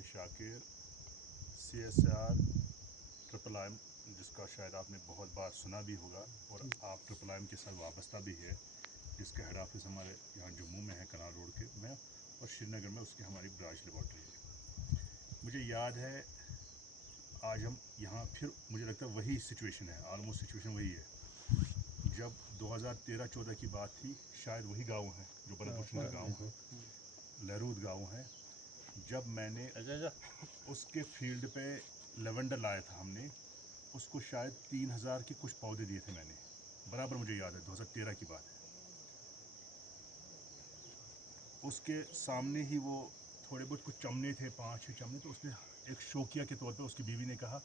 हाफिज़ Shakir CSR triple आइम, जिसका शायद आपने बहुत बार सुना भी होगा और आप ट्रिपल आइम के साथ वाबस्ता भी है, जिसका हेड ऑफिस हमारे यहाँ जम्मू में है, कनाल रोड के में, और श्रीनगर में उसकी हमारी ब्रांच लेबॉर्ट्री है। मुझे याद है आज हम यहाँ फिर, मुझे लगता है वही सिचुएशन है, ऑलमोस्ट सिचुएशन वही है जब 2013-14 की बात थी। शायद वही गाँव है जो बरदपुर का गाँव है, लहरूद गाँव है। जब मैंने उसके फील्ड पे लेवेंडर लाया था, हमने उसको शायद 3000 के कुछ पौधे दिए थे मैंने, बराबर मुझे याद है 2013 की बात है। उसके सामने ही वो थोड़े बहुत कुछ चमने थे, 5-6 चमने, तो उसने एक शौकिया के तौर पे उसकी बीवी ने कहा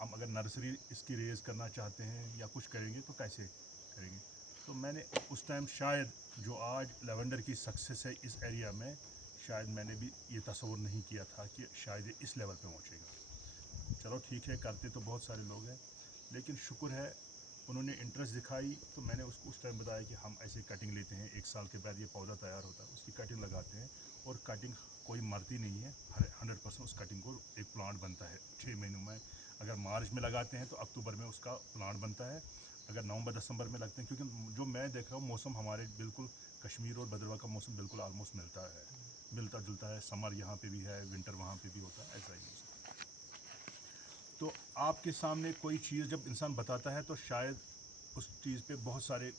हम अगर नर्सरी इसकी रेज़ करना चाहते हैं या कुछ करेंगे तो कैसे करेंगे। तो मैंने उस टाइम शायद जो आज लेवेंडर की सक्सेस है इस एरिया में, शायद मैंने भी ये तस्वुर नहीं किया था कि शायद ये इस लेवल पे पहुंचेगा। चलो ठीक है, करते तो बहुत सारे लोग हैं, लेकिन शुक्र है उन्होंने इंटरेस्ट दिखाई। तो मैंने उसको उस टाइम बताया कि हम ऐसे कटिंग लेते हैं, 1 साल के बाद ये पौधा तैयार होता है, उसकी कटिंग लगाते हैं, और कटिंग कोई मरती नहीं है, 100% उस कटिंग को एक प्लांट बनता है 6 महीनों में। अगर मार्च में लगाते हैं तो अक्टूबर में उसका प्लांट बनता है, अगर नवंबर-दिसंबर में लगते हैं, क्योंकि जो मैं देख रहा हूँ मौसम हमारे बिल्कुल कश्मीर और भद्रवाह का मौसम बिल्कुल ऑलमोस्ट मिलता जुलता है। समर यहाँ पे भी है, विंटर वहाँ पे भी होता है, ऐसा ही मौसम। तो आपके सामने कोई चीज़ जब इंसान बताता है तो शायद उस चीज़ पे बहुत सारे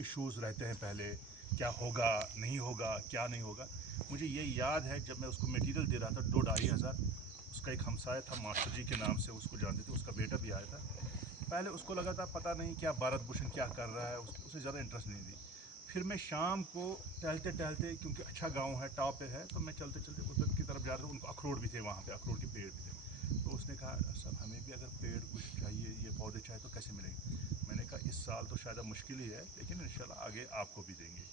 इश्यूज़ रहते हैं, पहले क्या होगा नहीं होगा, क्या नहीं होगा। मुझे ये याद है जब मैं उसको मटेरियल दे रहा था 2-2.5 हज़ार, उसका एक हमसाया था मास्टर जी के नाम से, उसको जानते थे, उसका बेटा भी आया था। पहले उसको लगा था पता नहीं क्या भारत भूषण क्या कर रहा है, उसे ज़्यादा इंटरेस्ट नहीं दी। फिर मैं शाम को टहलते टहलते, क्योंकि अच्छा गांव है, टॉप पे है, तो मैं चलते चलते उधर की तरफ जा रहा था, उनको अखरोट भी थे वहाँ पे, अखरोट के पेड़ भी थे। तो उसने कहा सर हमें भी अगर पेड़ कुछ चाहिए, ये पौधे चाहिए तो कैसे मिलेंगे। मैंने कहा इस साल तो शायद मुश्किल ही है, लेकिन इंशाल्लाह आगे आपको भी देंगे।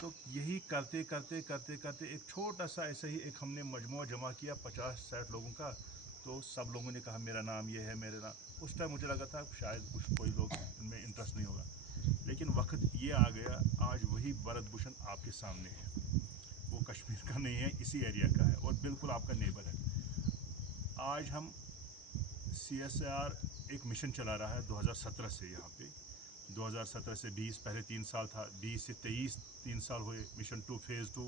तो यही करते करते करते करते एक छोटा सा ऐसा ही एक हमने मजमुआ जमा किया 50-60 लोगों का। तो सब लोगों ने कहा मेरा नाम ये है, मेरा नाम। उस टाइम मुझे लगा था शायद कुछ कोई लोग इनमें इंटरेस्ट नहीं होगा, लेकिन वक्त ये आ गया, आज वही भरत भूषण आपके सामने है। वो कश्मीर का नहीं है, इसी एरिया का है और बिल्कुल आपका नेबर है। आज हम CSR एक मिशन चला रहा है 2017 से यहाँ पे, 2017 से 20, पहले 3 साल था, 20 से 23 3 साल हुए, मिशन 2 फेज़ 2,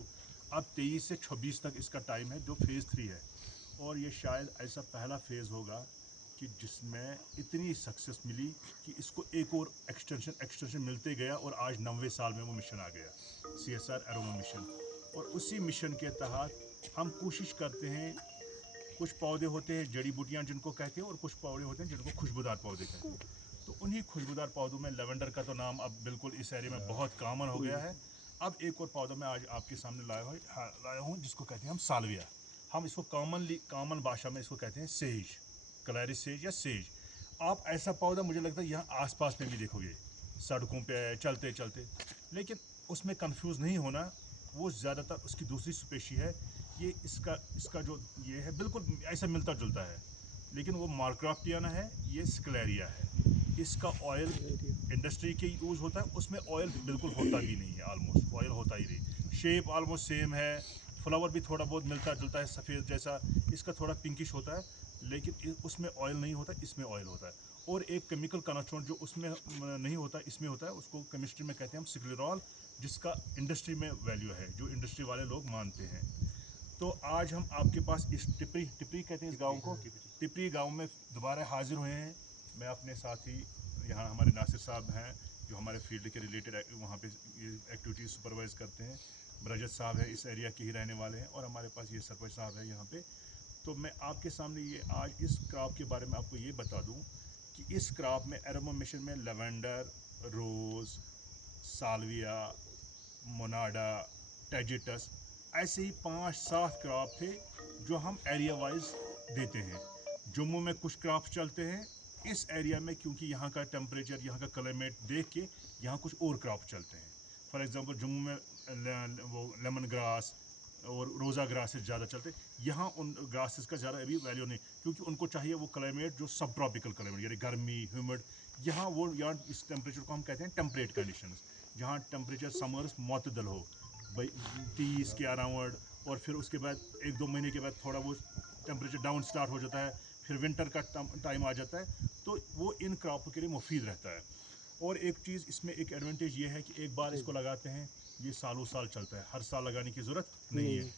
अब 23 से 26 तक इसका टाइम है, जो फेज़ 3 है। और ये शायद ऐसा पहला फेज़ होगा कि जिसमें इतनी सक्सेस मिली कि इसको एक और एक्सटेंशन मिलते गया, और आज 90वें साल में वो मिशन आ गया, CSR एरोमा मिशन। और उसी मिशन के तहत हम कोशिश करते हैं, कुछ पौधे होते हैं जड़ी बूटियां जिनको कहते हैं, और कुछ पौधे होते हैं जिनको खुशबूदार पौधे कहते हैं। तो उन्हीं खुशबूदार पौधों में लेवेंडर का तो नाम अब बिल्कुल इस एरिया में बहुत कॉमन हो गया है। अब एक और पौधा मैं आज आपके सामने लाया हूँ जिसको कहते हैं हम सालविया। हम इसको कॉमन भाषा में इसको कहते हैं सेज, कलैरिस सेज या सेज। आप ऐसा पौधा मुझे लगता है यहाँ आसपास में भी देखोगे, सड़कों पे चलते चलते, लेकिन उसमें कंफ्यूज नहीं होना, वो ज़्यादातर उसकी दूसरी स्पेशी है। ये इसका जो ये है बिल्कुल ऐसा मिलता जुलता है, लेकिन वो मार्क्राफ्टियाना है, ये स्क्लेरिया है। इसका ऑयल इंडस्ट्री के यूज़ होता है, उसमें ऑयल बिल्कुल होता भी नहीं है, ऑलमोस्ट ऑयल होता ही नहीं। शेप ऑलमोस्ट सेम है, फ्लावर भी थोड़ा बहुत मिलता जुलता है, सफ़ेद जैसा, इसका थोड़ा पिंकिश होता है, लेकिन उसमें ऑयल नहीं होता, इसमें ऑयल होता है। और एक केमिकल कॉन्स्टिट्यूएंट जो उसमें नहीं होता, इसमें होता है, उसको केमिस्ट्री में कहते हैं हम सिक्लेरॉल, जिसका इंडस्ट्री में वैल्यू है, जो इंडस्ट्री वाले लोग मानते हैं। तो आज हम आपके पास इस टिपरी कहते हैं इस गांव को, टिपरी गांव में दोबारा हाजिर हुए हैं। मैं अपने साथी, यहाँ हमारे नासिर साहब हैं जो हमारे फील्ड के रिलेटेड वहाँ पे ये एक्टिविटीज़ सुपरवाइज़ करते हैं, ब्रजत साहब है इस एरिया के ही रहने वाले हैं, और हमारे पास ये सरपंच साहब है यहाँ पे। तो मैं आपके सामने ये आज इस क्रॉप के बारे में आपको ये बता दूँ कि इस क्रॉप में एरोमा मिशन में लेवेंडर, रोज़, सालविया, मोनाडा, टेजिटस, ऐसे ही 5-7 क्रॉप थे जो हम एरिया वाइज देते हैं। जम्मू में कुछ क्रॉप चलते हैं, इस एरिया में क्योंकि यहाँ का टेम्परेचर, यहाँ का क्लाइमेट देख के यहाँ कुछ और क्रॉप चलते हैं। फॉर एग्जांपल जम्मू में वो लेमन ग्रास और रोज़ा ग्रासेस ज़्यादा चलते, यहाँ उन ग्रासेस का ज़्यादा अभी वैल्यू नहीं, क्योंकि उनको चाहिए वो क्लाइमेट जो सब ट्रॉपिकल क्लाइमेट, यानी गर्मी, ह्यूमिड। यहाँ वो यहाँ इस टेम्परेचर को हम कहते हैं टेम्परेट कंडीशंस, जहाँ टेम्परेचर समर्स मतदल हो, 30 के अराउंड, और फिर उसके बाद 1-2 महीने के बाद थोड़ा वो टेम्परेचर डाउन स्टार्ट हो जाता है, फिर विंटर का टाइम आ जाता है, तो वो इन क्रॉपों के लिए मुफीद रहता है। और एक चीज़ इसमें एक एडवांटेज ये है कि एक बार इसको लगाते हैं ये सालों साल चलता है, हर साल लगाने की ज़रूरत नहीं है।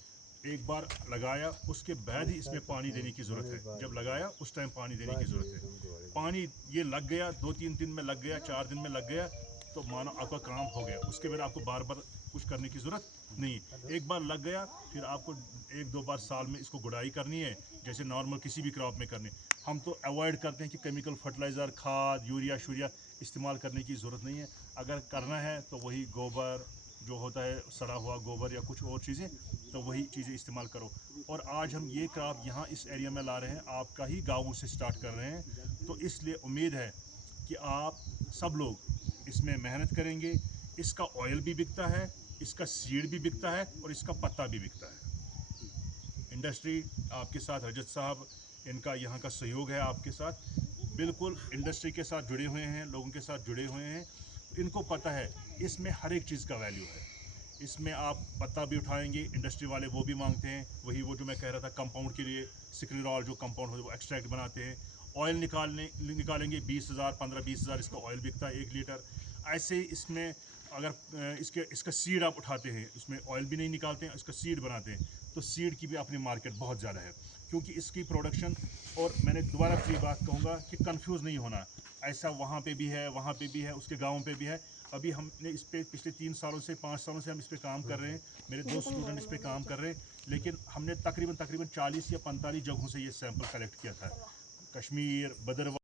एक बार लगाया उसके बाद ही इसमें पानी देने की ज़रूरत है, जब लगाया उस टाइम पानी देने की ज़रूरत है। पानी ये लग गया 2-3 दिन में लग गया, 4 दिन में लग गया, तो मानो आपका काम हो गया, उसके बाद आपको बार बार कुछ करने की ज़रूरत नहीं। एक बार लग गया फिर आपको 1-2 बार साल में इसको गुड़ाई करनी है, जैसे नॉर्मल किसी भी क्रॉप में करनी। हम तो अवॉइड करते हैं कि केमिकल फर्टिलाइज़र, खाद, यूरिया शूरिया इस्तेमाल करने की ज़रूरत नहीं है। अगर करना है तो वही गोबर जो होता है, सड़ा हुआ गोबर या कुछ और चीज़ें, तो वही चीज़ें इस्तेमाल करो। और आज हम ये क्रॉप यहाँ इस एरिया में ला रहे हैं, आपका ही गाँव से स्टार्ट कर रहे हैं, तो इसलिए उम्मीद है कि आप सब लोग इसमें मेहनत करेंगे। इसका ऑयल भी बिकता है, इसका सीड भी बिकता है और इसका पत्ता भी बिकता है। इंडस्ट्री आपके साथ, रजत साहब, इनका यहाँ का सहयोग है आपके साथ, बिल्कुल इंडस्ट्री के साथ जुड़े हुए हैं, लोगों के साथ जुड़े हुए हैं। इनको पता है इसमें हर एक चीज़ का वैल्यू है। इसमें आप पत्ता भी उठाएंगे, इंडस्ट्री वाले वो भी मांगते हैं, वही वो जो मैं कह रहा था कंपाउंड के लिए, सिक्लिरॉल जो कंपाउंड होता है वो एक्सट्रैक्ट बनाते हैं। ऑयल निकालेंगे 20,000, 15-20,000 इसका ऑयल बिकता है 1 लीटर। ऐसे ही इसमें अगर इसका सीड आप उठाते हैं, इसमें ऑयल भी नहीं निकालते हैं, इसका सीड बनाते हैं, तो सीड की भी अपनी मार्केट बहुत ज़्यादा है, क्योंकि इसकी प्रोडक्शन। और मैंने दोबारा फिर बात कहूँगा कि कंफ्यूज नहीं होना, ऐसा वहाँ पे भी है, वहाँ पे भी है, उसके गाँव पे भी है। अभी हमने इस पे पिछले 3 सालों से 5 सालों से हम इस पे काम कर रहे हैं, मेरे 2 स्टूडेंट इस पे काम कर रहे हैं, लेकिन हमने तकरीबन 40 या 45 जगहों से ये सैंपल कलेक्ट किया था, कश्मीर, भद्रवाह।